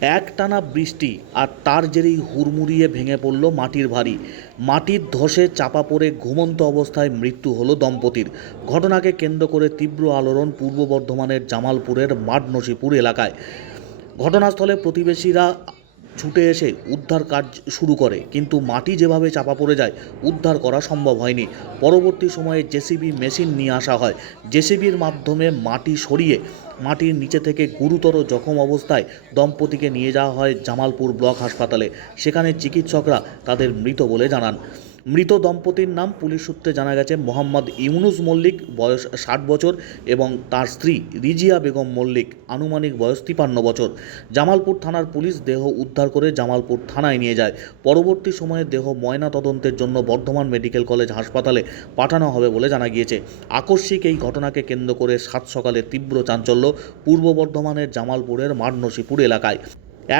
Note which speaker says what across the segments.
Speaker 1: একটানা বৃষ্টি আর তার জেরেই হুড়মুড়িয়ে ভেঙে পড়ল মাটির ভারী। মাটির ধসে চাপা পড়ে ঘুমন্ত অবস্থায় মৃত্যু হলো দম্পতির। ঘটনাকে কেন্দ্র করে তীব্র আলোড়ন পূর্ব বর্ধমানের জামালপুরের মাডনসিপুর এলাকায়। ঘটনাস্থলে প্রতিবেশীরা ছুটে এসে উদ্ধার কাজ শুরু করে, কিন্তু মাটি যেভাবে চাপা পড়ে যায়, উদ্ধার করা সম্ভব হয়নি। পরবর্তী সময়ে জেসিবি মেশিন নিয়ে আসা হয়। জেসিবির মাধ্যমে মাটি সরিয়ে মাটির নিচে থেকে গুরুতর জখম অবস্থায় দম্পতিকে নিয়ে যাওয়া হয় জামালপুর ব্লক হাসপাতালে। সেখানে চিকিৎসকরা তাদের মৃত বলে জানান। মৃত দম্পতির নাম পুলিশ সূত্রে জানা গেছে, মোহাম্মদ ইউনুস মল্লিক, বয়স ষাট বছর, এবং তার স্ত্রী রিজিয়া বেগম মল্লিক, আনুমানিক বয়স তিপান্ন বছর। জামালপুর থানার পুলিশ দেহ উদ্ধার করে জামালপুর থানায় নিয়ে যায়। পরবর্তী সময়ে দেহ ময়না তদন্তের জন্য বর্ধমান মেডিকেল কলেজ হাসপাতালে পাঠানো হবে বলে জানা গিয়েছে। আকস্মিক এই ঘটনাকে কেন্দ্র করে সাত সকালে তীব্র চাঞ্চল্য পূর্ব বর্ধমানের জামালপুরের মাডনসিপুর এলাকায়।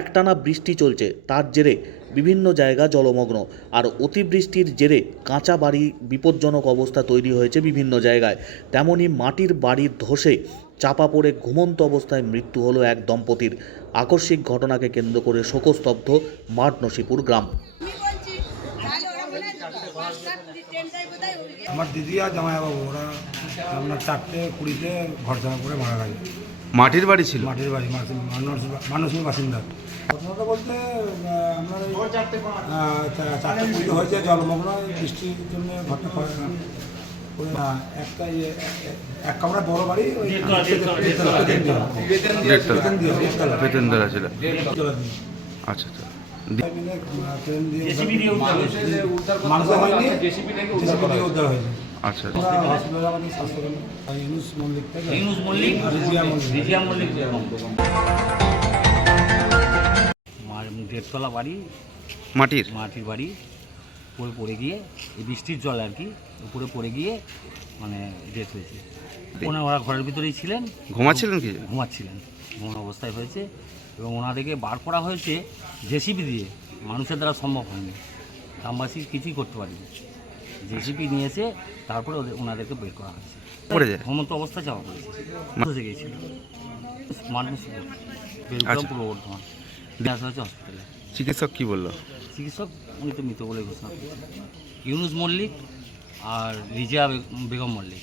Speaker 1: একটানা বৃষ্টি চলছে, তার জেরে বিভিন্ন জায়গা জলমগ্ন। আর অতিবৃষ্টির জেরে কাঁচা বাড়ি, বিপজ্জনক অবস্থা তৈরি হয়েছে বিভিন্ন জায়গায়। তেমনি মাটির বাড়ির ধসে চাপা পড়ে ঘুমন্ত অবস্থায় মৃত্যু হলো এক দম্পতির। আকস্মিক ঘটনাকে কেন্দ্র করে শোকস্তব্ধ মাঠ নসিপুর গ্রাম
Speaker 2: আমি বলছি তাহলে ওরা মনে হয় পাঁচটা ট্রেনটাই বোধহয় উড়ে গেছে।
Speaker 3: আমার দিদি আর জামাইবাবু ওরা আপনার চারটে কুড়িতে ঘর জামা করে মারা গেছে
Speaker 4: মাটির বাড়ি ছিল?
Speaker 3: মাটির বাড়ি মানুষের বাসিন্দা। প্রথমত বলতে চা- চারটে কুড়িতে হয়েছে জলমগ্ন বৃষ্টির জন্য ঘরটা করে না একটা ইয়ে এক কামরা বড় বাড়ি।
Speaker 4: আচ্ছা আচ্ছা। আচ্ছা।
Speaker 3: ইউনুস মল্লিক
Speaker 5: ইউনুস মল্লিক
Speaker 3: রিজিয়া মল্লিক।
Speaker 5: দেড়তলা বাড়ি
Speaker 4: মাটির?
Speaker 5: মাটির বাড়ি উপরে পড়ে গিয়ে এই বৃষ্টির জল আর কি উপরে পড়ে গিয়ে মানে ডেথ হয়েছে। ওনারা ওরা ঘরের ভিতরেই ছিলেন।
Speaker 4: ঘুমাচ্ছিলেন কি?
Speaker 5: ঘুমাচ্ছিলেন। ঘুমানো অবস্থায় হয়েছে এবং ওনাদেরকে বার করা হয়েছে জেসিপি দিয়ে মানুষের দ্বারা সম্ভব হয়নি। গ্রামবাসী কিছুই করতে পারেনি। জেসিপি নিয়ে এসে তারপরে ওদের ওনাদেরকে বের করা হয়েছে।
Speaker 4: পড়ে যায়।
Speaker 5: ঘুমন্ত অবস্থায় চাপা পড়েছে। ফসে গিয়েছিল। মানুষ বেলগ্রাম
Speaker 4: আচ্ছা।
Speaker 5: পূর্ব বর্ধমান। নিয়ে আসা হয়েছে হসপিটালে
Speaker 4: চিকিৎসক কি বলল?
Speaker 5: চিকিৎসক উনি তো মৃত বলে ঘোষণা করেছেন। ইউনুস মল্লিক আর রিজিয়া বেগম মল্লিক।